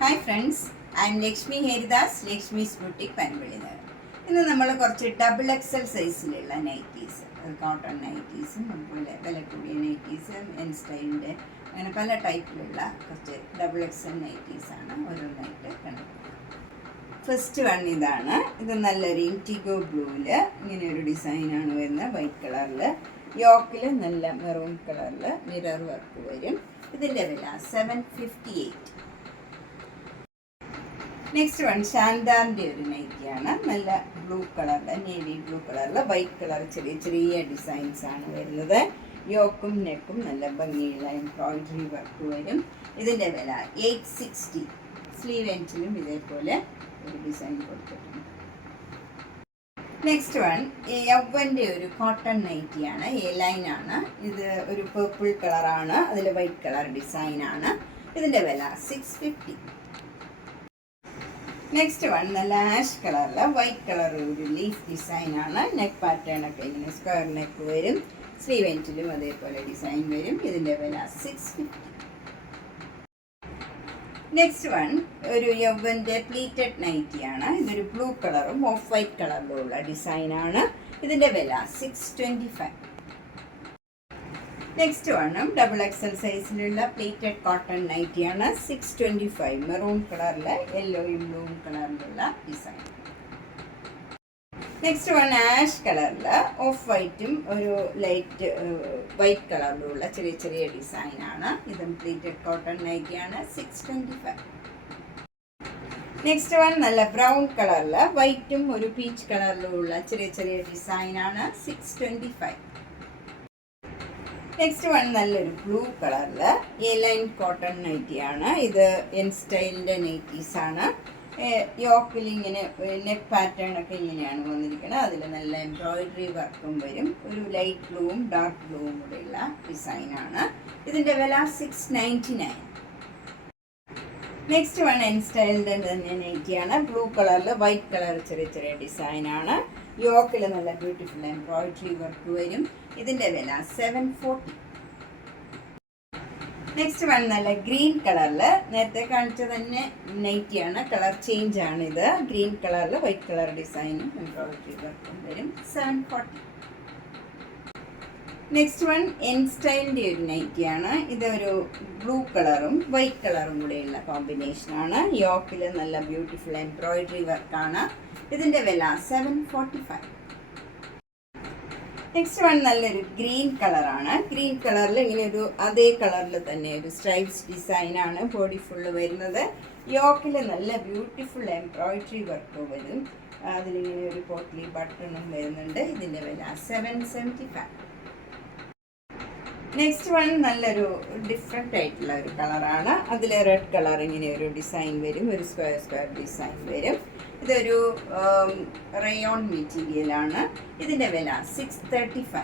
Hi friends, I am Lakshmi Haridas, Lakshmi's boutique Panvelinagar. ഇന്ന് നമ്മൾ കുറച്ച് ഡബിൾ എക്സൽ സൈസിലുള്ള നൈറ്റീസ്, കോട്ടൺ നൈറ്റീസും അതുപോലെ വില കൂടിയ നൈറ്റീസും എൻ സ്റ്റൈലിൻ്റെ അങ്ങനെ പല ടൈപ്പിലുള്ള കുറച്ച് ഡബിൾ എക്സൽ നൈറ്റീസാണ് ഓരോന്നായിട്ട് കണ്ടത്. ഫസ്റ്റ് വൺ ഇതാണ്. ഇത് നല്ലൊരു ഇൻറ്റിഗോ ബ്ലൂവിൽ ഇങ്ങനെ ഒരു ഡിസൈനാണ് വരുന്നത്. വൈറ്റ് കളറിൽ യോക്കിൽ നല്ല മെറൂൺ കളറിൽ മിറർ വർക്ക് വരും. ഇതിൻ്റെ വില 758. നെക്സ്റ്റ് വൺ ശാന്താറിൻ്റെ ഒരു നൈറ്റിയാണ്. നല്ല ബ്ലൂ കളറിൽ, നേവി ബ്ലൂ കളറിൽ വൈറ്റ് കളർ ചെറിയ ചെറിയ ഡിസൈൻസ് ആണ് വരുന്നത്. യോക്കും നെക്കും നല്ല ഭംഗിയുള്ള എംബ്രോയിഡറി വർക്ക് വരും. ഇതിൻ്റെ വില 860. സ്ലീവ് എൻഡിലും ഇതേപോലെ ഒരു ഡിസൈൻ കൊടുത്തിട്ടുണ്ട്. നെക്സ്റ്റ് വൺ യവ്വൻ്റെ ഒരു കോട്ടൺ നൈറ്റിയാണ്. എ ലൈനാണ്. ഇത് ഒരു പേർപ്പിൾ കളറാണ്, അതിൽ വൈറ്റ് കളർ ഡിസൈനാണ്. ഇതിൻ്റെ വില 650. നെക്സ്റ്റ് വൺ നല്ല ആഷ് കളറിൽ വൈറ്റ് കളർ ഒരു ലീഫ് ഡിസൈനാണ്. നെക്ക് പാറ്റേൺ ഒക്കെ ഇങ്ങനെ സ്ക്വയർ നെക്ക് വരും. സ്ലീവ് എൻഡിലും അതേപോലെ ഡിസൈൻ വരും. ഇതിൻ്റെ വില 650. നെക്സ്റ്റ് വൺ ഒരു യവ്വൻ്റെ പ്ലീറ്റഡ് നൈറ്റിയാണ്. ഇതൊരു ബ്ലൂ കളറും ഓഫ് വൈറ്റ് കളറിലുള്ള ഡിസൈനാണ്. ഇതിൻ്റെ വില 625. നെക്സ്റ്റ് വണ്ണും ഡബിൾ എക്സൽ സൈസിലുള്ള പ്ലീറ്റഡ് കോട്ടൺ നൈറ്റിയാണ്. 625. മെറൂൺ കളറിൽ യെല്ലോയും ബ്ലൂവും കളറിലുള്ള ഡിസൈൻ. നെക്സ്റ്റ് വൺ ആഷ് കളറിൽ ഓഫ് വൈറ്റും ഒരു ലൈറ്റ് വൈറ്റ് കളറിലുള്ള ചെറിയ ചെറിയ ഡിസൈനാണ്. ഇതും പ്ലീറ്റഡ് കോട്ടൺ നൈറ്റിയാണ്. 625. നെക്സ്റ്റ് വൺ നല്ല ബ്രൗൺ കളറിൽ വൈറ്റും ഒരു പീച്ച് കളറിലുള്ള ചെറിയ ചെറിയ ഡിസൈനാണ്. 625. നെക്സ്റ്റ് വൺ നല്ലൊരു ബ്ലൂ കളറിൽ എ ലൈൻ കോട്ടൺ നൈറ്റിയാണ്. ഇത് എൻ സ്റ്റൈലിൻ്റെ നൈറ്റീസാണ്. യോക്കിൽ ഇങ്ങനെ നെക്ക് പാറ്റേൺ ഒക്കെ ഇങ്ങനെയാണ് വന്നിരിക്കുന്നത്. അതിൽ നല്ല എംബ്രോയിഡറി വർക്കും വരും. ഒരു ലൈറ്റ് ബ്ലൂവും ഡാർക്ക് ബ്ലൂവും കൂടെയുള്ള ഡിസൈനാണ്. ഇതിൻ്റെ വില 699. നെക്സ്റ്റ് വൺ എൻ സ്റ്റൈലിൻ്റെ തന്നെ നൈറ്റിയാണ്. ബ്ലൂ കളറിൽ വൈറ്റ് കളർ ചെറിയ ചെറിയ ഡിസൈനാണ്. യോക്കിൽ നല്ല ബ്യൂട്ടിഫുൾ എംബ്രോയിഡറി വർക്ക് വരും. ഇതിൻ്റെ വില 740. നെക്സ്റ്റ് വൺ നല്ല ഗ്രീൻ കളറിൽ നേരത്തെ കാണിച്ച തന്നെ നൈറ്റിയാണ്. കളർ ചേഞ്ച് ആണ് ഇത്. ഗ്രീൻ കളറിൽ വൈറ്റ് കളർ ഡിസൈനും എംബ്രോയിഡറി വർക്കും വരും. 740. നെക്സ്റ്റ് വൺ എൻ സ്റ്റൈലിൻ്റെ ഒരു നൈറ്റിയാണ്. ഇതൊരു ബ്ലൂ കളറും വൈറ്റ് കളറും കൂടെയുള്ള കോമ്പിനേഷനാണ്. യോക്കിൽ നല്ല ബ്യൂട്ടിഫുൾ എംബ്രോയിഡറി വർക്കാണ്. ഇതിൻ്റെ വില 745. നെക്സ്റ്റ് വൺ നല്ലൊരു ഗ്രീൻ കളറാണ്. ഗ്രീൻ കളറിൽ ഇങ്ങനെ ഒരു അതേ കളറിൽ തന്നെ ഒരു സ്ട്രൈപ്സ് ഡിസൈനാണ് ബോഡി ഫുള്ള് വരുന്നത്. യോക്കിൽ നല്ല ബ്യൂട്ടിഫുൾ എംബ്രോയിഡറി വർക്ക് വരും. അതിലിങ്ങനെ ഒരു പോട്ട്ലി ബട്ടണും വരുന്നുണ്ട്. ഇതിൻ്റെ വില 775. നെക്സ്റ്റ് വൺ നല്ലൊരു ഡിഫറെൻ്റ് ആയിട്ടുള്ള ഒരു കളറാണ്. അതിൽ റെഡ് കളർ ഇങ്ങനെ ഒരു ഡിസൈൻ വരും. ഒരു സ്ക്വയർ സ്ക്വയർ ഡിസൈൻ വരും. ഇതൊരു റയോൺ മെറ്റീരിയലാണ്. ഇതിൻ്റെ വില 635.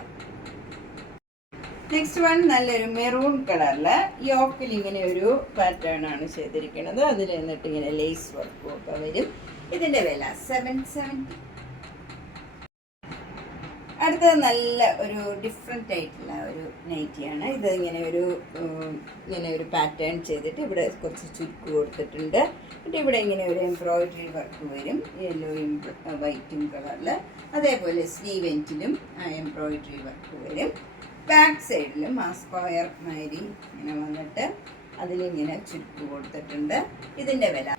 നെക്സ്റ്റ് വൺ നല്ലൊരു മെറൂൺ കളറിൽ യോക്കിൽ ഇങ്ങനെ ഒരു പാറ്റേൺ ആണ് ചെയ്തിരിക്കുന്നത്. അതിൽ എന്നിട്ട് ഇങ്ങനെ ലേസ് വർക്കും ഒക്കെ വരും. ഇതിൻ്റെ വില 770. അടുത്തത് നല്ല ഒരു ഡിഫറെൻ്റ് ആയിട്ടുള്ള ഒരു നൈറ്റിയാണ്. ഇത് ഇങ്ങനെ ഒരു പാറ്റേൺ ചെയ്തിട്ട് ഇവിടെ കുറച്ച് ചുരുക്ക് കൊടുത്തിട്ടുണ്ട്. എന്നിട്ട് ഇവിടെ ഇങ്ങനെ ഒരു എംബ്രോയിഡറി വർക്ക് വരും. യെല്ലോയും വൈറ്റും കളറിൽ. അതേപോലെ സ്ലീവ് എൻഡിലും എംബ്രോയിഡറി വർക്ക് വരും. ബാക്ക് സൈഡിലും ആ സ്ക്വയർ മാതിരി ഇങ്ങനെ വന്നിട്ട് അതിലിങ്ങനെ ചുരുക്ക് കൊടുത്തിട്ടുണ്ട്. ഇതിൻ്റെ വില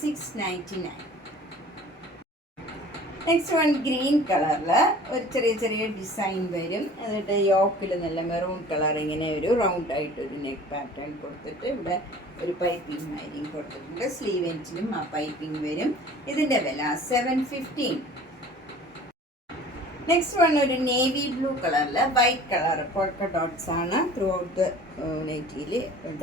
699. നെക്സ്റ്റ് വൺ ഗ്രീൻ കളറിൽ ഒരു ചെറിയ ചെറിയ ഡിസൈൻ വരും. എന്നിട്ട് യോക്കിൽ നല്ല മെറൂൺ കളർ ഇങ്ങനെ ഒരു റൗണ്ട് ആയിട്ടൊരു നെക്ക് പാറ്റേൺ കൊടുത്തിട്ട് ഇവിടെ ഒരു പൈപ്പിംഗ് മാരിയും കൊടുത്തിട്ടുണ്ട്. സ്ലീവ് എൻഡിലും ആ പൈപ്പിംഗ് വരും. ഇതിൻ്റെ വില 715. നെക്സ്റ്റ് വൺ ഒരു നേവി ബ്ലൂ കളറിൽ വൈറ്റ് കളർ പോൾക്ക ഡോട്ട്സ് ആണ്. ത്രൂ ഔട്ട് നൈറ്റിയിൽ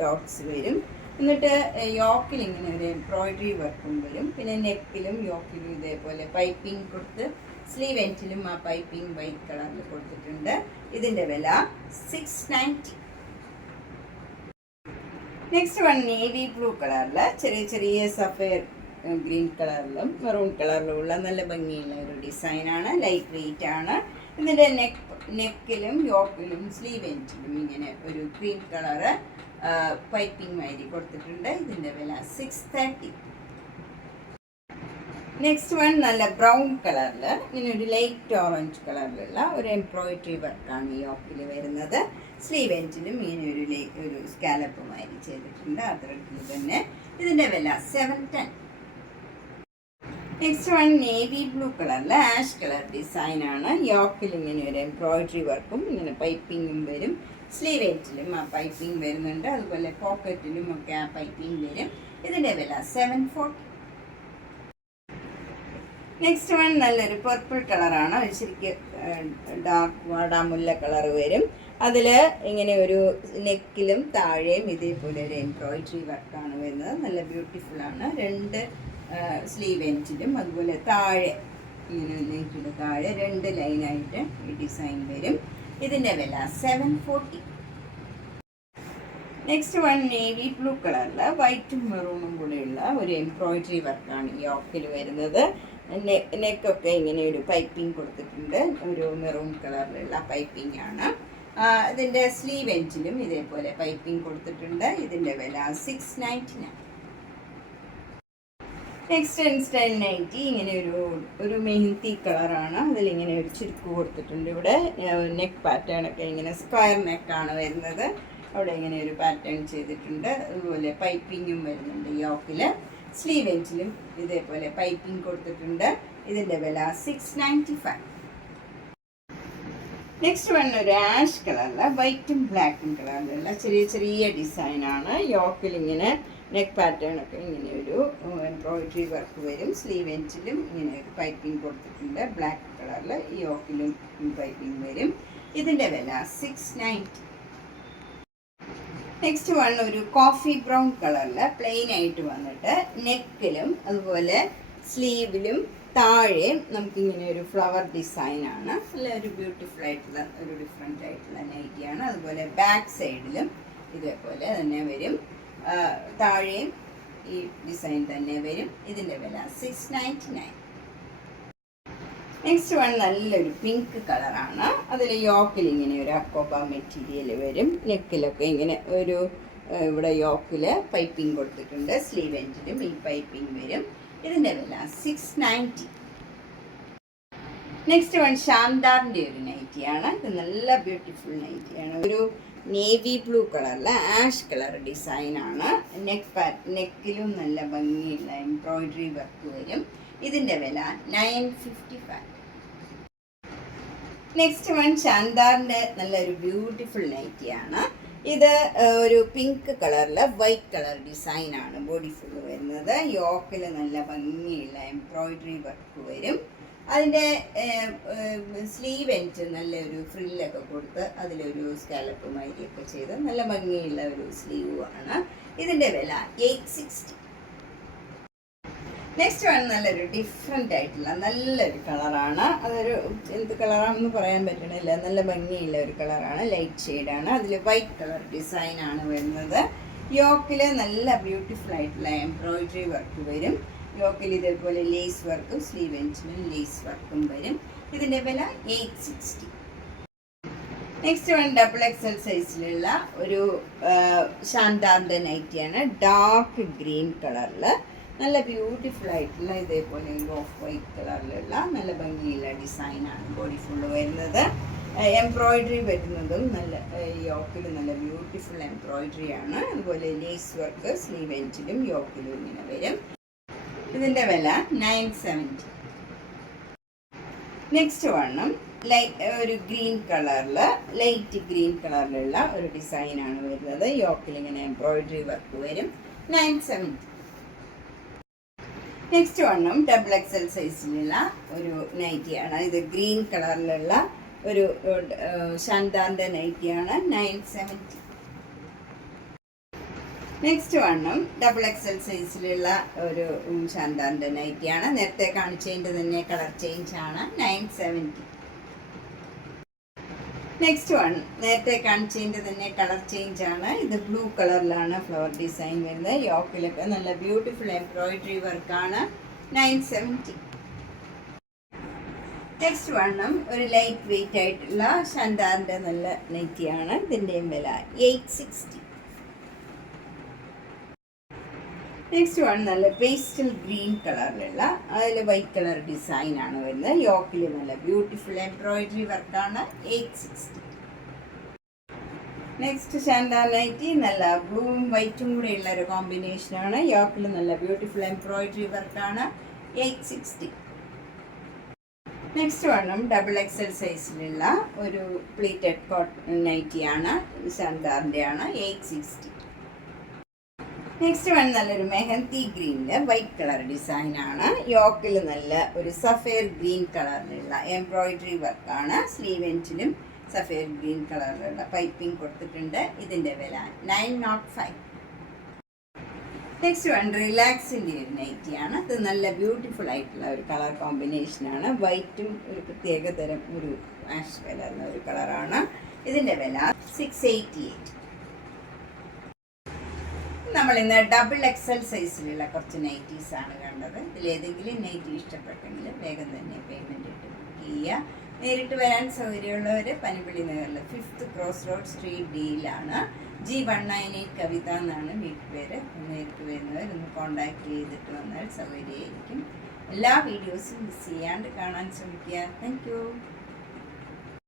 ഡോട്ട്സ് വരും. എന്നിട്ട് യോക്കിൽ ഇങ്ങനെ ഒരു എംബ്രോയിഡറി വർക്കും വരും. പിന്നെ നെക്കിലും യോക്കിലും ഇതേപോലെ പൈപ്പിംഗ് കൊടുത്ത് സ്ലീവ് എൻഡിലും ആ പൈപ്പിംഗ് വൈറ്റ് കളറിൽ കൊടുത്തിട്ടുണ്ട്. ഇതിൻ്റെ വില 690. നെക്സ്റ്റ് വൺ നേവി ബ്ലൂ കളറിൽ ചെറിയ ചെറിയ സഫയർ ഗ്രീൻ കളറിലും മെറൂൺ കളറിലുമുള്ള നല്ല ഭംഗിയുള്ള ഒരു ഡിസൈനാണ്. ലൈറ്റ് വെയിറ്റ് ആണ്. ഇതിൻ്റെ നെക്കിലും യോക്കിലും സ്ലീവ് എൻഡിലും ഇങ്ങനെ ഒരു ക്രീം കളറ് പൈപ്പിംഗ് മാതിരി കൊടുത്തിട്ടുണ്ട്. ഇതിൻ്റെ വില 630. നെക്സ്റ്റ് വൺ നല്ല ബ്രൗൺ കളറിൽ ഇങ്ങനെ ഒരു ലൈറ്റ് ഓറഞ്ച് കളറിലുള്ള ഒരു എംബ്രോയിഡറി വർക്കാണ് ഈ യോക്കിൽ വരുന്നത്. സ്ലീവ് എൻഡിലും ഇങ്ങനെ ഒരു സ്കാലപ്പ് മാതിരി ചെയ്തിട്ടുണ്ട് അത്രയ്ക്ക് തന്നെ. ഇതിൻ്റെ വില 710. നെക്സ്റ്റ് വൺ നേവി ബ്ലൂ കളറിൽ ആഷ് കളർ ഡിസൈനാണ്. യോക്കിൽ ഇങ്ങനെ ഒരു എംബ്രോയിഡറി വർക്കും ഇങ്ങനെ പൈപ്പിങ്ങും വരും. സ്ലീവ് എൻഡിലും ആ പൈപ്പിംഗ് വരുന്നുണ്ട്, അതുപോലെ പോക്കറ്റിലും ഒക്കെ ആ പൈപ്പിംഗ് വരും. ഇതിൻ്റെ വില 740. നെക്സ്റ്റ് വൺ നല്ലൊരു പർപ്പിൾ കളറാണ്. ശരിക്കും ഡാർക്ക് വാടാമുല്ല കളർ വരും. അതിൽ ഇങ്ങനെ ഒരു നെക്കിലും താഴെയും ഇതേപോലെ ഒരു എംബ്രോയിഡറി വർക്കാണ് വരുന്നത്. നല്ല ബ്യൂട്ടിഫുള്ളാണ്. 2 സ്ലീവ് എൻഡിലും അതുപോലെ താഴെ ഇങ്ങനെ നെക്കിൻ്റെ താഴെ 2 ലൈനായിട്ട് ഈ ഡിസൈൻ വരും. ഇതിൻ്റെ വില 740. നെക്സ്റ്റ് വൺ നേവി ബ്ലൂ കളറിൽ വൈറ്റും മെറൂണും കൂടെയുള്ള ഒരു എംബ്രോയിഡറി വർക്കാണ് ഈ യോക്കിൽ വരുന്നത്. നെക്കൊക്കെ ഇങ്ങനെ ഒരു പൈപ്പിംഗ് കൊടുത്തിട്ടുണ്ട്, ഒരു മെറൂൺ കളറിലുള്ള പൈപ്പിംഗ് ആണ്. ഇതിൻ്റെ സ്ലീവ് എൻഡിലും ഇതേപോലെ പൈപ്പിംഗ് കൊടുത്തിട്ടുണ്ട്. ഇതിൻ്റെ വില 699. നെക്സ്റ്റ് സ്റ്റൈൽ നൈറ്റി ഇങ്ങനെ ഒരു മെഹന്തി കളറാണ്. അതിലിങ്ങനെ ഒരു ചുരുക്ക് കൊടുത്തിട്ടുണ്ട്. ഇവിടെ നെക്ക് പാറ്റേൺ ഒക്കെ ഇങ്ങനെ സ്ക്വയർ നെക്കാണ് വരുന്നത്. അവിടെ ഇങ്ങനെ ഒരു പാറ്റേൺ ചെയ്തിട്ടുണ്ട്. അതുപോലെ പൈപ്പിങ്ങും വരുന്നുണ്ട് യോക്കിൽ. സ്ലീവ് എൻഡിലും ഇതേപോലെ പൈപ്പിംഗ് കൊടുത്തിട്ടുണ്ട്. ഇതിൻ്റെ വില 695. നെക്സ്റ്റ് വൺ ഒരു ആഷ് കളറിൽ വൈറ്റും ബ്ലാക്കും കളറിലുള്ള ചെറിയ ഡിസൈനാണ്. യോക്കിൽ ഇങ്ങനെ നെക്ക് പാറ്റേൺ ഒക്കെ ഇങ്ങനെ ഒരു എംബ്രോയിഡറി വർക്ക് വരും. സ്ലീവ് എൻഡിലും ഇങ്ങനെ ഒരു പൈപ്പിംഗ് കൊടുത്തിട്ടുണ്ട്. ബ്ലാക്ക് കളറിൽ യോക്കിലും പൈപ്പിംഗ് വരും. ഇതിൻ്റെ വില 690. നെക്സ്റ്റ് വൺ ഒരു കോഫി ബ്രൗൺ കളറിൽ പ്ലെയിൻ ആയിട്ട് വന്നിട്ട് നെക്കിലും അതുപോലെ സ്ലീവിലും താഴെയും നമുക്കിങ്ങനെ ഒരു ഫ്ലവർ ഡിസൈനാണ്. നല്ല ഒരു ബ്യൂട്ടിഫുൾ ആയിട്ടുള്ള ഒരു ഡിഫറെൻ്റ് ആയിട്ടുള്ള നൈറ്റിയാണ്. അതുപോലെ ബാക്ക് സൈഡിലും ഇതേപോലെ തന്നെ വരും. താഴെയും ഈ ഡിസൈൻ തന്നെ വരും. ഇതിൻ്റെ വില 699. നെക്സ്റ്റ് വൺ നല്ലൊരു പിങ്ക് കളറാണ്. അതിൽ യോക്കിൽ ഇങ്ങനെ ഒരു അക്കോബ മെറ്റീരിയൽ വരും. നെക്കിലൊക്കെ ഇങ്ങനെ ഒരു ഇവിടെ യോക്കിൽ പൈപ്പിംഗ് കൊടുത്തിട്ടുണ്ട്. സ്ലീവ് എൻഡിലും ഈ പൈപ്പിംഗ് വരും. ഇതിൻ്റെ വില 690. നെക്സ്റ്റ് വൺ ശാന്താറിൻ്റെ ഒരു നൈറ്റിയാണ്. ഇത് നല്ല ബ്യൂട്ടിഫുൾ നൈറ്റിയാണ്. ഒരു നേവി ബ്ലൂ കളറിൽ ആഷ് കളർ ഡിസൈനാണ്. നെക്കിലും നല്ല ഭംഗിയുള്ള എംബ്രോയിഡറി വർക്ക് വരും. ഇതിൻ്റെ വില 955. നെക്സ്റ്റ് വൺ ശാന്താറിൻ്റെ നല്ലൊരു ബ്യൂട്ടിഫുൾ നൈറ്റിയാണ്. ഇത് ഒരു പിങ്ക് കളറിൽ വൈറ്റ് കളർ ഡിസൈനാണ് ബോഡി ഫുള്ള് വരുന്നത്. യോക്കിൽ നല്ല ഭംഗിയുള്ള എംബ്രോയിഡറി വർക്ക് വരും. അതിൻ്റെ സ്ലീവ് എൻഡ് നല്ലൊരു ഫ്രില്ലൊക്കെ കൊടുത്ത് അതിലൊരു സ്കാലപ്പ് മാതിരിയൊക്കെ ചെയ്ത് നല്ല ഭംഗിയുള്ള ഒരു സ്ലീവ് ആണ്. ഇതിൻ്റെ വില 860. നെക്സ്റ്റ് വൺ നല്ലൊരു ഡിഫറെൻ്റ് ആയിട്ടുള്ള നല്ലൊരു കളറാണ്. അതൊരു എന്ത് കളറാണെന്ന് പറയാൻ പറ്റണില്ല. നല്ല ഭംഗിയുള്ള ഒരു കളറാണ്. ലൈറ്റ് ഷെയ്ഡാണ്. അതിൽ വൈറ്റ് കളർ ഡിസൈനാണ് വരുന്നത്. യോക്കിൽ നല്ല ബ്യൂട്ടിഫുൾ ആയിട്ടുള്ള എംബ്രോയിഡറി വർക്ക് വരും. യോക്കിൽ ഇതേപോലെ ലേസ് വർക്കും സ്ലീവ് എൻഡിലും ലേസ് വർക്കും വരും. ഇതിൻ്റെ വില 860. നെക്സ്റ്റ് വൺ XXL സൈസിലുള്ള ഒരു ശാന്താറിൻ്റെ നൈറ്റിയാണ്. ഡാർക്ക് ഗ്രീൻ കളറിൽ നല്ല ബ്യൂട്ടിഫുൾ ആയിട്ടുള്ള ഇതേപോലെ ഓഫ് വൈറ്റ് കളറിലുള്ള നല്ല ഭംഗിയുള്ള ഡിസൈനാണ് ബോഡി ഫുള്ള് വരുന്നത്. എംബ്രോയിഡറി വരുന്നതും നല്ല യോക്കിൽ നല്ല ബ്യൂട്ടിഫുൾ എംബ്രോയിഡറി ആണ്. അതുപോലെ ലേസ് വർക്ക് സ്ലീവ് എൻഡിലും യോക്കിലും ഇങ്ങനെ വരും. ഇതിൻ്റെ വില 970. നെക്സ്റ്റ് വണ്ണും ഒരു ഗ്രീൻ കളറിൽ ലൈറ്റ് ഗ്രീൻ കളറിലുള്ള ഒരു ഡിസൈനാണ് വരുന്നത്. യോക്കിൽ ഇങ്ങനെ എംബ്രോയിഡറി വർക്ക് വരും. 970. നെക്സ്റ്റ് വണ്ണും XXL സൈസിലുള്ള ഒരു നൈറ്റിയാണ്. ഇത് ഗ്രീൻ കളറിലുള്ള ഒരു ശാന്താറിൻ്റെ നൈറ്റിയാണ്. 970. നെക്സ്റ്റ് വണ്ണും XXL സൈസിലുള്ള ഒരു ശാന്താറിൻ്റെ നൈറ്റിയാണ്. നേരത്തെ കാണിച്ചതിൻ്റെ തന്നെ കളർ ചേഞ്ച് ആണ്. 970. നെക്സ്റ്റ് വൺ നേരത്തെ കാണിച്ചതിൻ്റെ തന്നെ കളർ ചേഞ്ച് ആണ്. ഇത് ബ്ലൂ കളറിലാണ് ഫ്ലവർ ഡിസൈൻ വരുന്നത്. യോക്കിലൊക്കെ നല്ല ബ്യൂട്ടിഫുൾ എംബ്രോയിഡറി വർക്കാണ്. 970. നെക്സ്റ്റ് വണ്ണം ഒരു ലൈറ്റ് വെയിറ്റ് ആയിട്ടുള്ള ഷാൻഡാറിൻ്റെ നല്ല നൈറ്റിയാണ്. ഇതിൻ്റെയും വില 860. നെക്സ്റ്റ് വൺ നല്ല പേസ്റ്റൽ ഗ്രീൻ കളറിലുള്ള അതിൽ വൈറ്റ് കളർ ഡിസൈനാണ് വരുന്നത്. യോക്കിൽ നല്ല ബ്യൂട്ടിഫുൾ എംബ്രോയിഡറി വർക്കാണ്. 860. നെക്സ്റ്റ് ഷാൻഡാർ നൈറ്റി നല്ല ബ്ലൂവും വൈറ്റും കൂടെ ഉള്ള ഒരു കോമ്പിനേഷനാണ്. യോക്കിൽ നല്ല ബ്യൂട്ടിഫുൾ എംബ്രോയിഡറി വർക്കാണ്. 860. നെക്സ്റ്റ് വണ്ണം ഡബിൾ എക്സൽ സൈസിലുള്ള ഒരു പ്ലീറ്റഡ് കോട്ടൺ നൈറ്റിയാണ്. ഷാൻഡാറിൻ്റെ ആണ്. 860. നെക്സ്റ്റ് വൺ നല്ലൊരു മെഹന്തി ഗ്രീനില് വൈറ്റ് കളർ ഡിസൈനാണ്. യോക്കിൽ നല്ല ഒരു സഫേർ ഗ്രീൻ കളറിലുള്ള എംബ്രോയിഡറി വർക്കാണ്. സ്ലീവ് എൻഡിലും സഫേർ ഗ്രീൻ കളറിലുള്ള പൈപ്പിംഗ് കൊടുത്തിട്ടുണ്ട്. ഇതിൻ്റെ വില 905. നെക്സ്റ്റ് വൺ റിലാക്സിൻ്റെ ഒരു നൈറ്റിയാണ്. ഇത് നല്ല ബ്യൂട്ടിഫുൾ ആയിട്ടുള്ള ഒരു കളർ കോമ്പിനേഷനാണ്. വൈറ്റും ഒരു പ്രത്യേക തരം ഒരു ആഷ് കലർന്ന ഒരു കളറാണ്. ഇതിൻ്റെ വില 688. നമ്മൾ ഇന്ന് ഡബിൾ എക്സൽ സൈസിലുള്ള കുറച്ച് നൈറ്റീസാണ് കണ്ടത്. ഇതിലേതെങ്കിലും നൈറ്റി ഇഷ്ടപ്പെട്ടെങ്കിൽ വേഗം തന്നെ പേയ്മെൻറ്റ് ഇട്ട് ബുക്ക് ചെയ്യുക. നേരിട്ട് വരാൻ സൗകര്യമുള്ളവർ പനമ്പള്ളി നഗറിലെ 5th ക്രോസ് റോഡ് സ്ട്രീറ്റ് ഡിയിലാണ്. G198 കവിത എന്നാണ് വീട്ടുപേര്. നേരിട്ട് വരുന്നവർ ഒന്ന് കോണ്ടാക്ട് ചെയ്തിട്ട് വന്നാൽ സൗകര്യമായിരിക്കും. എല്ലാ വീഡിയോസും മിസ് ചെയ്യാണ്ട് കാണാൻ ശ്രമിക്കുക. Thank you.